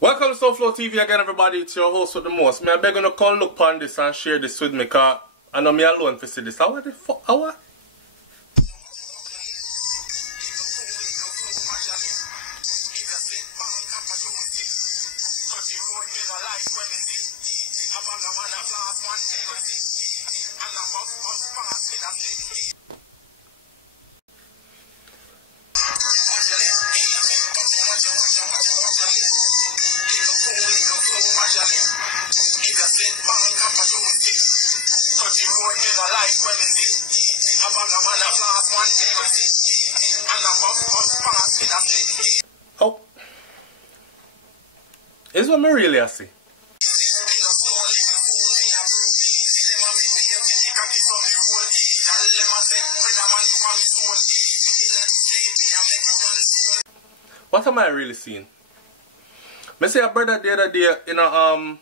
Welcome to SouFLoTV again, everybody. It's your host with the most. I beg you to come look on this and share this with me, because I know me alone to see this. How the fuck? How what? Oh, is what me really see. What am I really seeing? Me see a brother the other day, you know,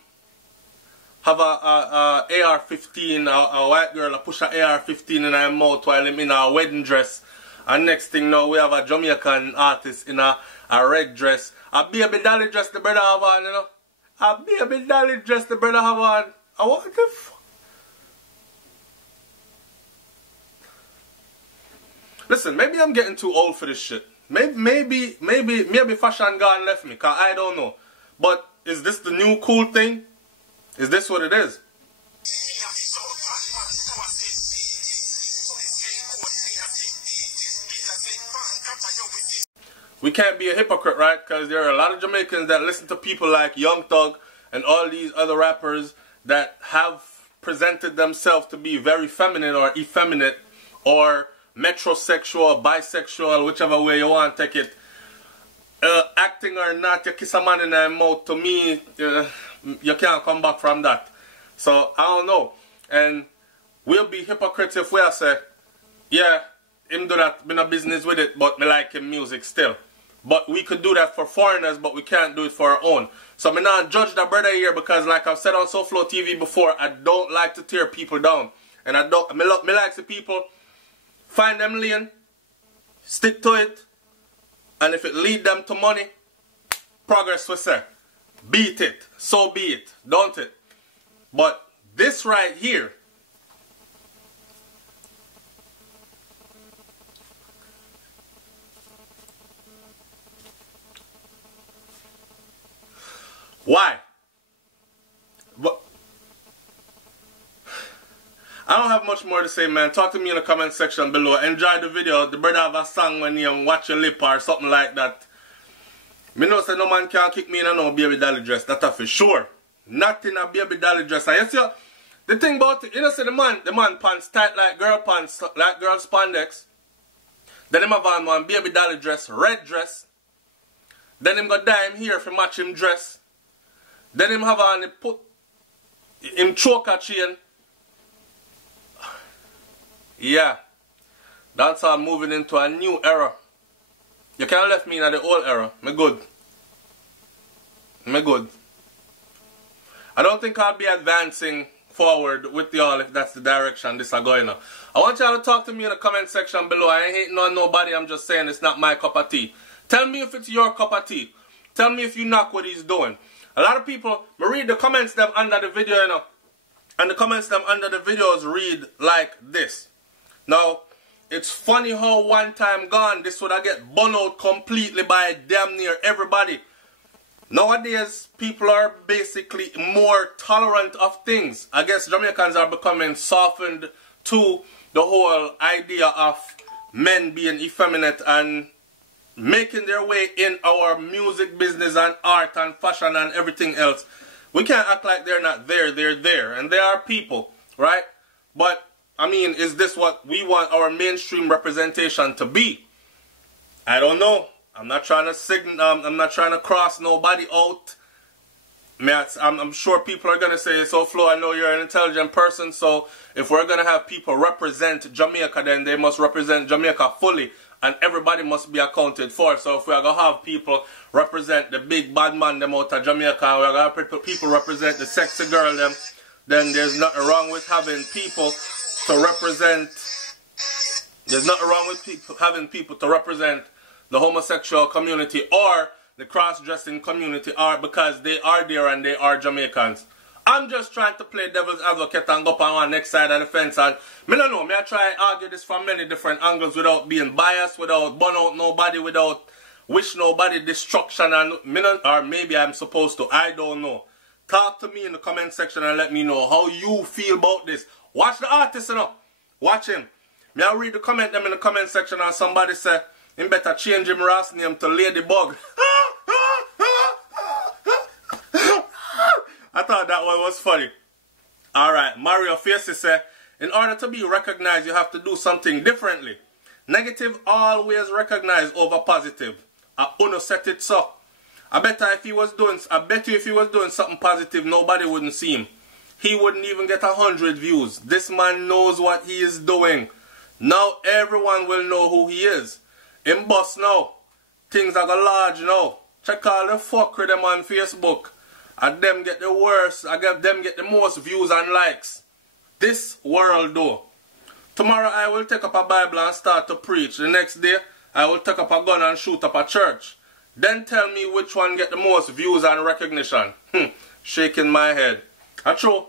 have a AR-15, a white girl push a AR-15 in her mouth while I'm in a wedding dress. And next thing now, we have a Jamaican artist in a red dress. A baby dolly dress the brother have on, you know. A baby dolly dress the brother have on. What the fuck? Listen, maybe I'm getting too old for this shit. Maybe fashion gone left me, cause I don't know. But is this the new cool thing? Is this what it is? We can't be a hypocrite, right? Because there are a lot of Jamaicans that listen to people like Young Thug and all these other rappers that have presented themselves to be very feminine or effeminate or metrosexual, bisexual, whichever way you want to take it. Acting or not, you kiss a man in the mouth, to me, you can't come back from that. So, I don't know. And we'll be hypocrites if we say, yeah, him do that, been a business with it, but me like him music still. But we could do that for foreigners, but we can't do it for our own. So me not judge the brother here, because like I've said on SouFLoTV before, I don't like to tear people down. And me like the people, find them lane, stick to it, and if it lead them to money, progress we say. Beat it, so be it, don't it? But this right here, why? But I don't have much more to say, man. Talk to me in the comment section below. Enjoy the video. The brother have a song when you watch your lip or something like that. Me know say no man can kick me in a no baby dolly dress. That's for sure. Not in a baby dolly dress. And you see, the thing about it, you know, say the man pants tight like girl pants, like girl spandex. Then him have on one baby dolly dress, red dress. Then him go dye him hair for match him dress. Then him have on him choker chain. Yeah. That's all moving into a new era. You can't left me in the old era. Me good. Me good. I don't think I'll be advancing forward with y'all if that's the direction this is going on. I want y'all to talk to me in the comment section below. I ain't hating on nobody. I'm just saying it's not my cup of tea. Tell me if it's your cup of tea. Tell me if you knock what he's doing. A lot of people, me read the comments them under the video, you know. And the comments them under the videos read like this. Now, it's funny how one time gone, this would have get bun out completely by damn near everybody. Nowadays, people are basically more tolerant of things. I guess Jamaicans are becoming softened to the whole idea of men being effeminate and making their way in our music business and art and fashion and everything else. We can't act like they're not there. They're there. And they are people, right? But, I mean, is this what we want our mainstream representation to be? I don't know. I'm not trying to I'm not trying to cross nobody out. I'm sure people are going to say, so Flo, I know you're an intelligent person, so if we're going to have people represent Jamaica, then they must represent Jamaica fully, and everybody must be accounted for. So if we're going to have people represent the big bad man them out of Jamaica, and we're going to have people represent the sexy girl them, then there's nothing wrong with having people to represent, having people to represent the homosexual community or the cross-dressing community are, because they are there and they are Jamaicans. I'm just trying to play devil's advocate and go up on one next side of the fence. And me don't know, I try to argue this from many different angles without being biased, without burn out nobody, without wish nobody destruction, and or maybe I'm supposed to, I don't know. Talk to me in the comment section and let me know how you feel about this. Watch the artist, you know. Watch him. Me I read the comment them in the comment section and somebody say, him better change him Ross name to Ladybug. I thought that one was funny. Alright, Mario Faces say, in order to be recognized, you have to do something differently. Negative always recognized over positive. I uno set it so. I bet you if he was doing something positive, nobody wouldn't see him. He wouldn't even get 100 views. This man knows what he is doing. Now everyone will know who he is. In boss now. Things are go large now. Check all the fuckery them on Facebook. And them get the worst. I get them get the most views and likes. This world though. Tomorrow I will take up a Bible and start to preach. The next day I will take up a gun and shoot up a church. Then tell me which one get the most views and recognition. Shaking my head. That's true.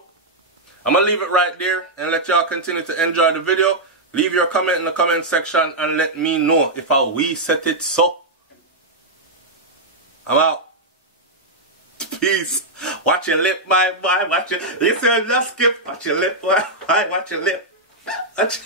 I'm going to leave it right there and let y'all continue to enjoy the video. Leave your comment in the comment section and let me know if we set it so. I'm out. Peace. Watch your lip, my boy. Watch your... Listen, just skip. Watch your lip, boy. Watch your lip. Watch